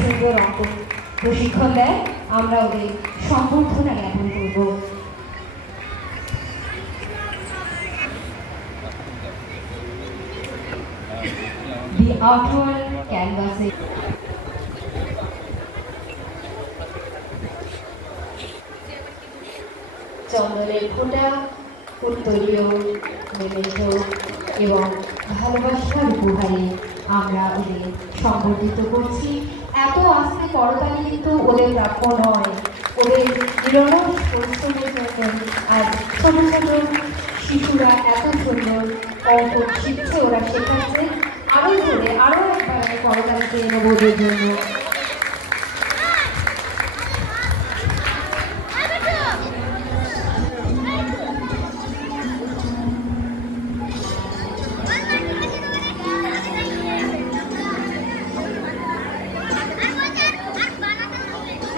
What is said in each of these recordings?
সুন্দর অঙ্ক প্রশিক্ষণ দেয়, আমরা ওদের সম্বর্ধনা জ্ঞাপন করব। The outward canvassing. চন্দনের ফোঁটা, উত্তরীয় মেমেন্টো এবং ভালোবাসার উপহারে আমরা ওদের সংবর্ধিত করছি। এত আস্তে করতালি কিন্তু ওদের প্রাপ্য নয়, ওদের নিরলস পরিশ্রমের জন্য। আর ছোট ছোট শিশুরা এত সুন্দর অঙ্ক শিখছে, ওরা শেখাচ্ছে। আরও জোরে আরও একবার আমি করতালি পেয়ে নেব ওদের জন্য।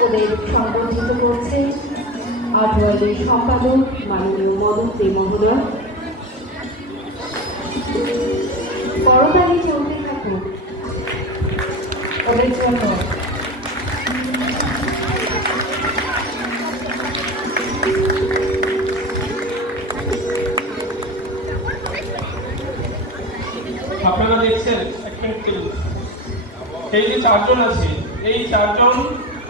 ওদের সংবর্ধিত করছে আটওয়ার্ডের সম্পাদক মাননীয় মদন দে মহোদয়। করতালি চলতে থাকুক ওদের জন্য। আপনারা দেখছেন এই যে চারজন আছে, এই চারজন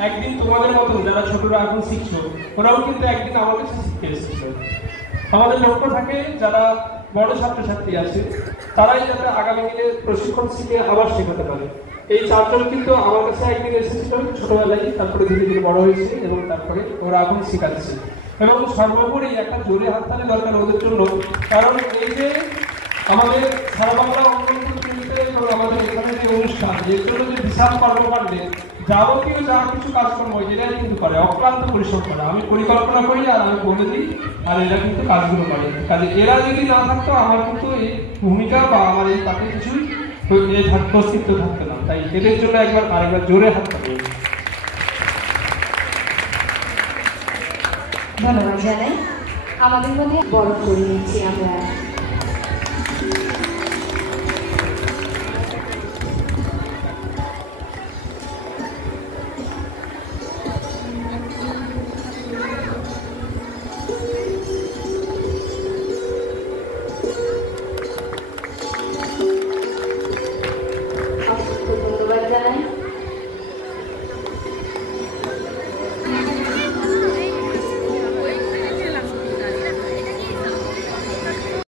একদিন তোমাদের মতন যারা ছোটরা এখন শিখছো, ওরাও কিন্তু একদিন আমার কাছে শিখতে এসেছিল। আমাদের লক্ষ্য থাকে যারা বড় ছাত্রছাত্রী আছে তারাই যাতে আগামী দিনে প্রশিক্ষণ শিখে আবার শেখাতে পারে। এই চারজন কিন্তু আমার কাছে একদিন এসেছিল ছোটবেলায়, তারপরে ধীরে ধীরে বড় হয়েছে এবং তারপরে ওরা এখন শেখাচ্ছে। এবং সর্বোপরি একটা জোরে হাততালি দরকার ওদের জন্য, কারণ এই যে আমাদের সারা বাংলা অঙ্গনকে এবং আমাদের এখানে যে অনুষ্ঠান, এর জন্য যে বিশাল কর্মকাণ্ডে যাবতীয় যা কিছু কাজকর্ম যেটাই কিন্তু করে, অক্লান্ত পরিশ্রম করে। আমি পরিকল্পনা করি আর আমি বলে দিই, আর এরা কিন্তু কাজগুলো করে। কাজে এরা যদি না থাকতো আমার কিন্তু এই ভূমিকা বা আমার এই তাতে কিছুই অস্তিত্ব থাকতো না। তাই এদের জন্য আরেকবার জোরে হাত পাবো। ধন্যবাদ জানাই। আমাদের মধ্যে বরণ করে নিচ্ছি আমরা